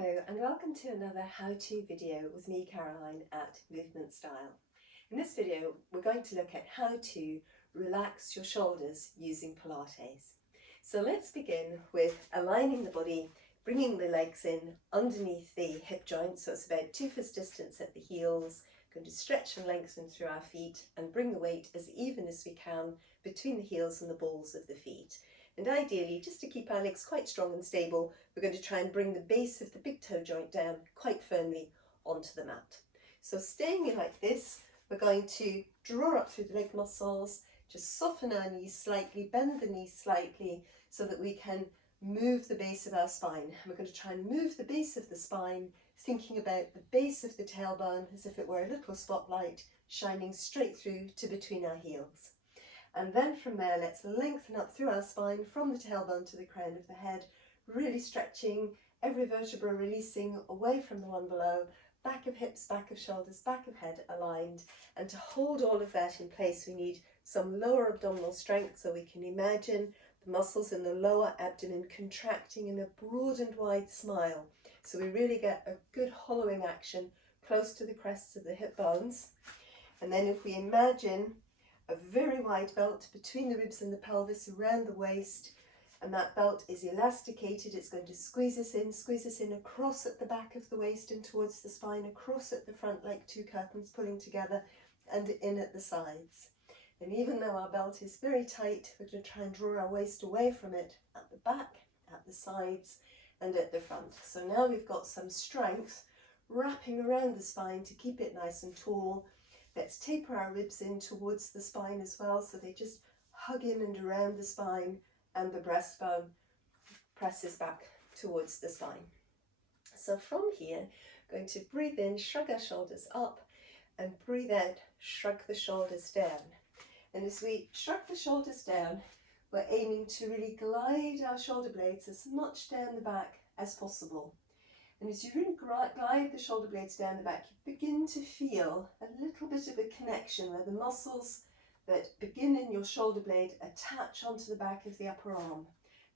Hello and welcome to another how-to video with me, Caroline, at Movement Style. In this video we're going to look at how to relax your shoulders using Pilates. So let's begin with aligning the body, bringing the legs in underneath the hip joint, so it's about 2 foot distance at the heels. Going to stretch and lengthen through our feet and bring the weight as even as we can between the heels and the balls of the feet. And ideally, just to keep our legs quite strong and stable, we're going to try and bring the base of the big toe joint down quite firmly onto the mat. So staying like this, we're going to draw up through the leg muscles, just soften our knees slightly, bend the knees slightly so that we can move the base of our spine. We're going to try and move the base of the spine, thinking about the base of the tailbone as if it were a little spotlight shining straight through to between our heels. And then from there, let's lengthen up through our spine from the tailbone to the crown of the head, really stretching every vertebra, releasing away from the one below, back of hips, back of shoulders, back of head aligned. And to hold all of that in place, we need some lower abdominal strength, so we can imagine the muscles in the lower abdomen contracting in a broad and wide smile. So we really get a good hollowing action close to the crests of the hip bones. And then if we imagine a very wide belt between the ribs and the pelvis around the waist, and that belt is elasticated, it's going to squeeze us in across at the back of the waist and towards the spine, across at the front like 2 curtains pulling together, and in at the sides. And even though our belt is very tight, we're going to try and draw our waist away from it at the back, at the sides and at the front. So now we've got some strength wrapping around the spine to keep it nice and tall. Let's taper our ribs in towards the spine as well, so they just hug in and around the spine, and the breastbone presses back towards the spine. So from here, going to breathe in, shrug our shoulders up, and breathe out, shrug the shoulders down. And as we shrug the shoulders down, we're aiming to really glide our shoulder blades as much down the back as possible. And as you really glide the shoulder blades down the back, you begin to feel a little bit of a connection where the muscles that begin in your shoulder blade attach onto the back of the upper arm.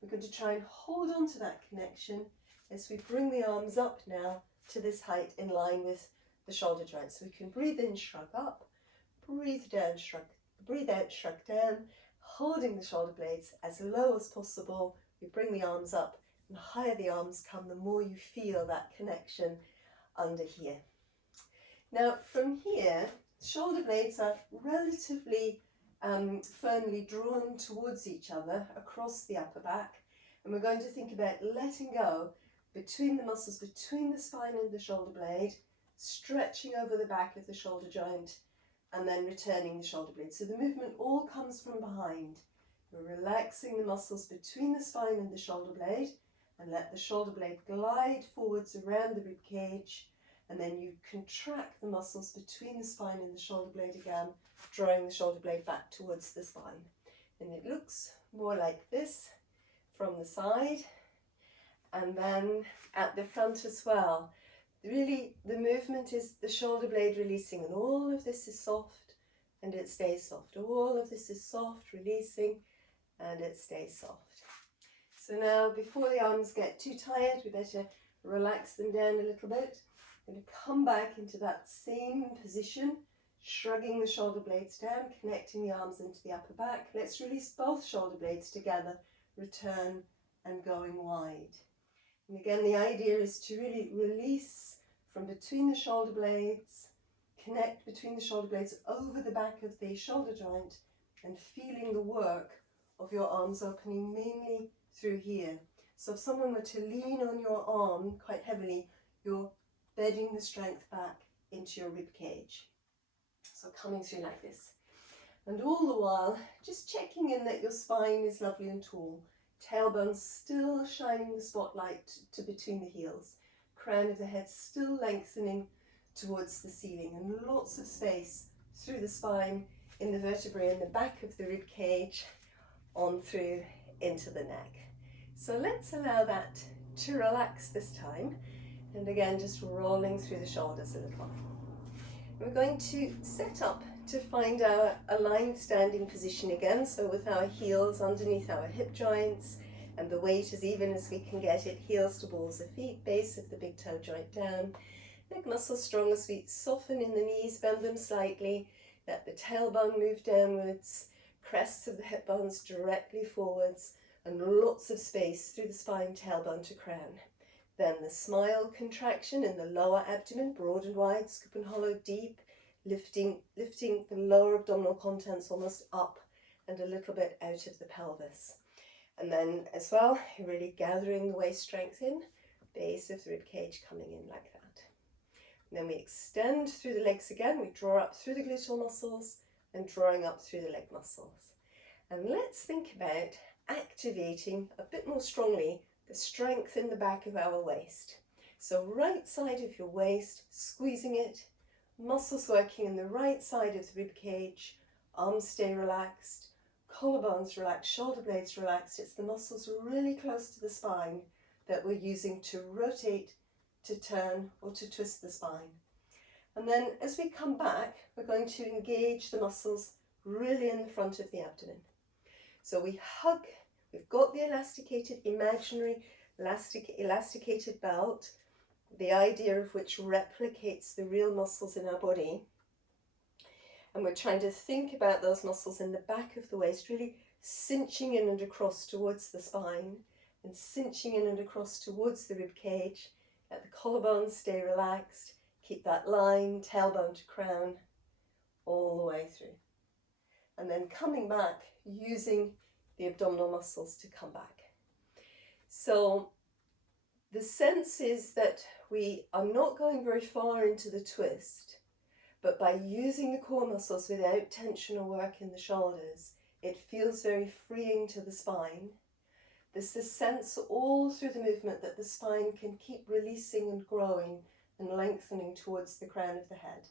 We're going to try and hold on to that connection as we bring the arms up now to this height in line with the shoulder joint. So we can breathe in, shrug up, breathe down, shrug, breathe out, shrug down, holding the shoulder blades as low as possible. We bring the arms up. The higher the arms come, the more you feel that connection under here. Now from here, shoulder blades are relatively firmly drawn towards each other across the upper back, and we're going to think about letting go between the muscles between the spine and the shoulder blade, stretching over the back of the shoulder joint, and then returning the shoulder blade. So the movement all comes from behind. We're relaxing the muscles between the spine and the shoulder blade, and let the shoulder blade glide forwards around the rib cage, and then you contract the muscles between the spine and the shoulder blade again, drawing the shoulder blade back towards the spine. And it looks more like this from the side, and then at the front as well. Really, the movement is the shoulder blade releasing, and all of this is soft and it stays soft. All of this is soft, releasing, and it stays soft. So now, before the arms get too tired, we better relax them down a little bit. I'm going to come back into that same position, shrugging the shoulder blades down, connecting the arms into the upper back. Let's release both shoulder blades together, return and going wide. And again, the idea is to really release from between the shoulder blades, connect between the shoulder blades over the back of the shoulder joint, and feeling the work of your arms opening mainly through here. So if someone were to lean on your arm quite heavily, you're bedding the strength back into your rib cage. So coming through like this. And all the while, just checking in that your spine is lovely and tall. Tailbone still shining the spotlight to between the heels. Crown of the head still lengthening towards the ceiling, and lots of space through the spine, in the vertebrae, in the back of the rib cage, on through into the neck. So let's allow that to relax this time, and again just rolling through the shoulders a little. We're going to set up to find our aligned standing position again, so with our heels underneath our hip joints, And the weight as even as we can get it, heels to balls of feet, base of the big toe joint down. Leg muscles strong as we soften in the knees, bend them slightly. Let the tailbone move downwards, crests of the hip bones directly forwards, and lots of space through the spine, tailbone to crown. Then the smile contraction in the lower abdomen, broad and wide, scoop and hollow, deep, lifting the lower abdominal contents almost up and a little bit out of the pelvis. And then as well, you're really gathering the waist strength in, base of the rib cage coming in like that. And then we extend through the legs again. We draw up through the gluteal muscles and drawing up through the leg muscles. And let's think about activating a bit more strongly the strength in the back of our waist. So right side of your waist, squeezing it, muscles working in the right side of the rib cage, arms stay relaxed, collarbones relaxed, shoulder blades relaxed. It's the muscles really close to the spine that we're using to rotate, to turn, or to twist the spine. And then as we come back, we're going to engage the muscles really in the front of the abdomen. So we hug, we've got the elasticated, imaginary elasticated belt, the idea of which replicates the real muscles in our body. And we're trying to think about those muscles in the back of the waist, really cinching in and across towards the spine and cinching in and across towards the rib cage. Let the collarbones stay relaxed. Keep that line, tailbone to crown, all the way through. And then coming back, using the abdominal muscles to come back. So the sense is that we are not going very far into the twist, but by using the core muscles without tension or work in the shoulders, it feels very freeing to the spine. There's this sense all through the movement that the spine can keep releasing and growing and lengthening towards the crown of the head.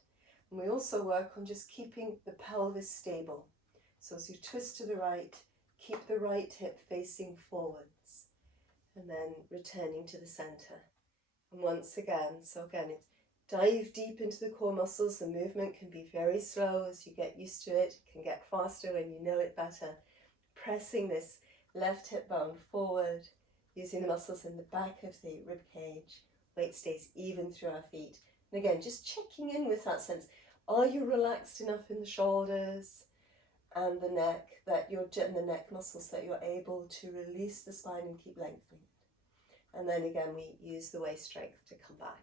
And we also work on just keeping the pelvis stable. So as you twist to the right, keep the right hip facing forwards and then returning to the center. And once again, so again, it's dive deep into the core muscles. The movement can be very slow as you get used to it. It can get faster when you know it better. Pressing this left hip bone forward, using the muscles in the back of the rib cage. Weight stays even through our feet. And again, just checking in with that sense. Are you relaxed enough in the shoulders and the neck, that you're in the neck muscles, that you're able to release the spine and keep lengthening it? And then again, we use the waist strength to come back.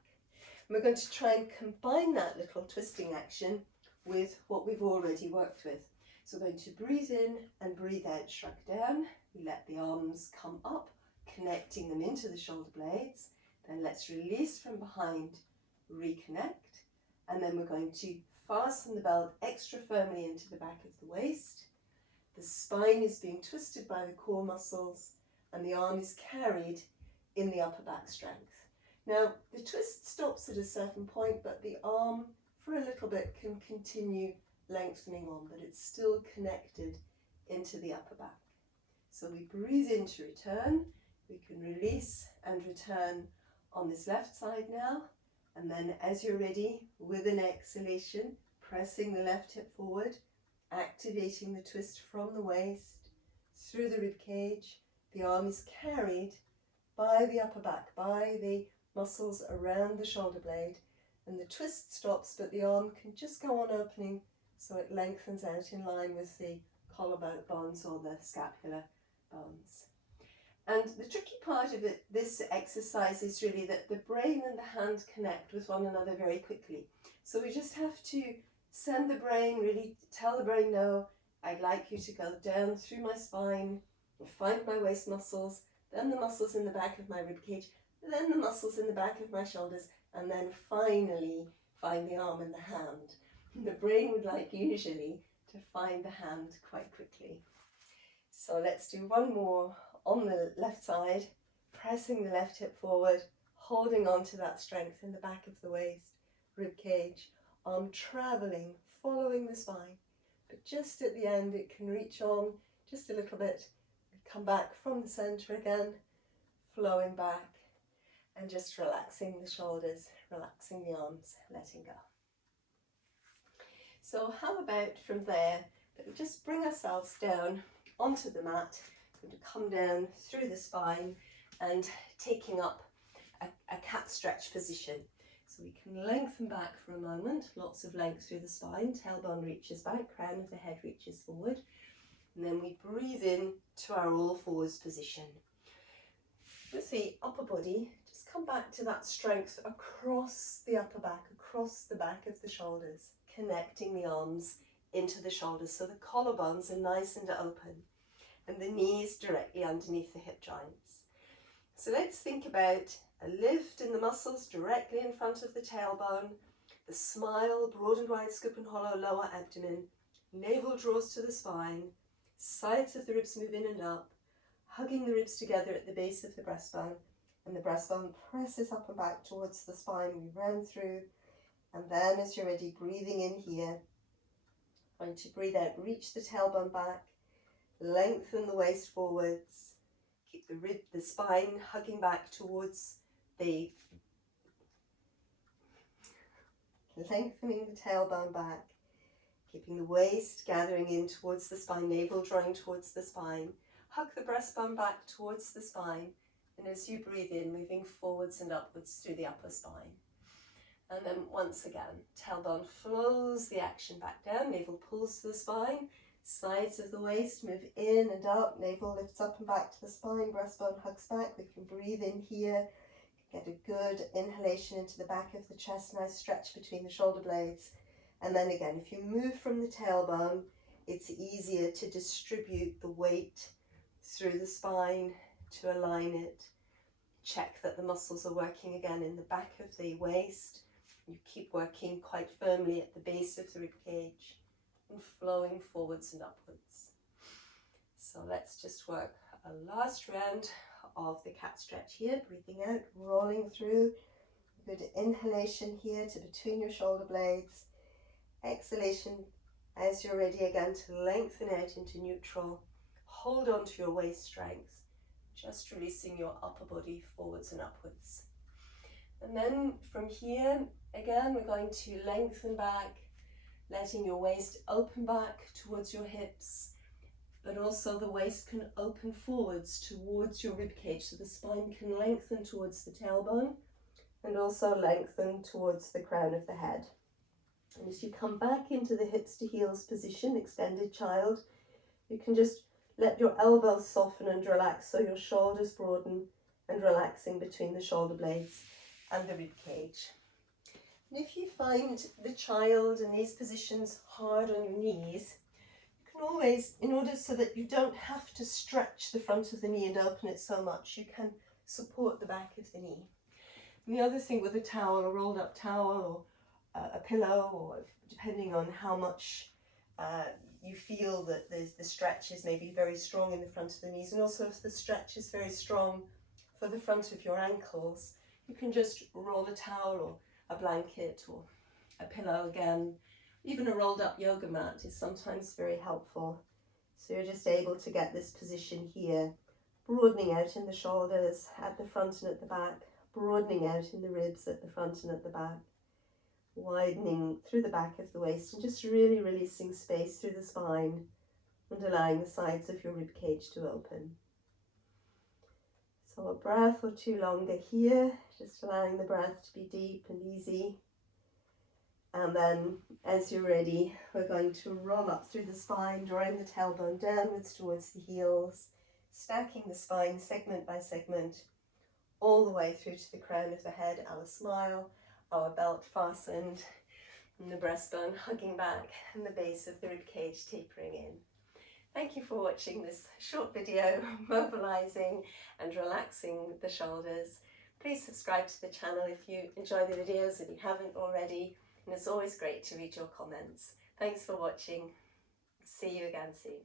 And we're going to try and combine that little twisting action with what we've already worked with. So we're going to breathe in and breathe out, shrug down. We let the arms come up, connecting them into the shoulder blades. Then let's release from behind, reconnect. And then we're going to fasten the belt extra firmly into the back of the waist. The spine is being twisted by the core muscles and the arm is carried in the upper back strength. Now, the twist stops at a certain point, but the arm for a little bit can continue lengthening on, but it's still connected into the upper back. So we breathe in to return. We can release and return on this left side now. And then as you're ready, with an exhalation, pressing the left hip forward, activating the twist from the waist, through the rib cage. The arm is carried by the upper back, by the muscles around the shoulder blade. And the twist stops, but the arm can just go on opening so it lengthens out in line with the collarbone bones or the scapular bones. And the tricky part of this exercise is really that the brain and the hand connect with one another very quickly. So we just have to send the brain, really tell the brain, no, I'd like you to go down through my spine and find my waist muscles, then the muscles in the back of my rib cage, then the muscles in the back of my shoulders, and then finally find the arm and the hand. The brain would like usually to find the hand quite quickly. So let's do one more on the left side, pressing the left hip forward, holding on to that strength in the back of the waist, rib cage, arm travelling, following the spine. But just at the end, it can reach on just a little bit, come back from the centre again, flowing back, and just relaxing the shoulders, relaxing the arms, letting go. So how about from there, that we just bring ourselves down onto the mat, going to come down through the spine and taking up a cat stretch position. So we can lengthen back for a moment, lots of length through the spine, tailbone reaches back, crown of the head reaches forward. And then we breathe in to our all fours position. With the upper body, just come back to that strength across the upper back, across the back of the shoulders, connecting the arms into the shoulders so the collarbones are nice and open and the knees directly underneath the hip joints. So let's think about a lift in the muscles directly in front of the tailbone, the smile, broad and wide scoop and hollow lower abdomen, navel draws to the spine, sides of the ribs move in and up, hugging the ribs together at the base of the breastbone, and the breastbone presses up and back towards the spine. We round through, and then as you're ready, breathing in here, going to breathe out, reach the tailbone back, lengthen the waist forwards, keep the spine hugging back towards lengthening the tailbone back, keeping the waist gathering in towards the spine, navel drawing towards the spine. Hug the breastbone back towards the spine, and as you breathe in, moving forwards and upwards through the upper spine. And then once again, tailbone flows the action back down, navel pulls to the spine, sides of the waist move in and up, navel lifts up and back to the spine, breastbone hugs back. We can breathe in here, get a good inhalation into the back of the chest, nice stretch between the shoulder blades. And then again, if you move from the tailbone, it's easier to distribute the weight through the spine to align it. Check that the muscles are working again in the back of the waist. You keep working quite firmly at the base of the rib cage and flowing forwards and upwards. So let's just work a last round of the cat stretch here, breathing out, rolling through. Good inhalation here to between your shoulder blades. Exhalation as you're ready again to lengthen out into neutral. Hold on to your waist strength, just releasing your upper body forwards and upwards. And then from here, again, we're going to lengthen back, letting your waist open back towards your hips, but also the waist can open forwards towards your rib cage, so the spine can lengthen towards the tailbone and also lengthen towards the crown of the head. And as you come back into the hips to heels position, extended child, you can just let your elbows soften and relax so your shoulders broaden and relaxing between the shoulder blades and the rib cage. And if you find the child in these positions hard on your knees, you can always, in order so that you don't have to stretch the front of the knee and open it so much, you can support the back of the knee. And the other thing with a towel, a rolled up towel, or a pillow, or depending on how much you feel that the stretch is maybe very strong in the front of the knees, and also if the stretch is very strong for the front of your ankles, you can just roll a towel or a blanket or a pillow again. Even a rolled up yoga mat is sometimes very helpful. So you're just able to get this position here, broadening out in the shoulders at the front and at the back, broadening out in the ribs at the front and at the back, widening through the back of the waist, and just really releasing space through the spine and allowing the sides of your rib cage to open. So a breath or two longer here, just allowing the breath to be deep and easy. And then as you're ready, we're going to roll up through the spine, drawing the tailbone downwards towards the heels, stacking the spine segment by segment, all the way through to the crown of the head, our smile, our belt fastened, and the breastbone hugging back, and the base of the rib cage tapering in. Thank you for watching this short video, mobilising and relaxing the shoulders. Please subscribe to the channel if you enjoy the videos, if you haven't already, and it's always great to read your comments. Thanks for watching. See you again soon.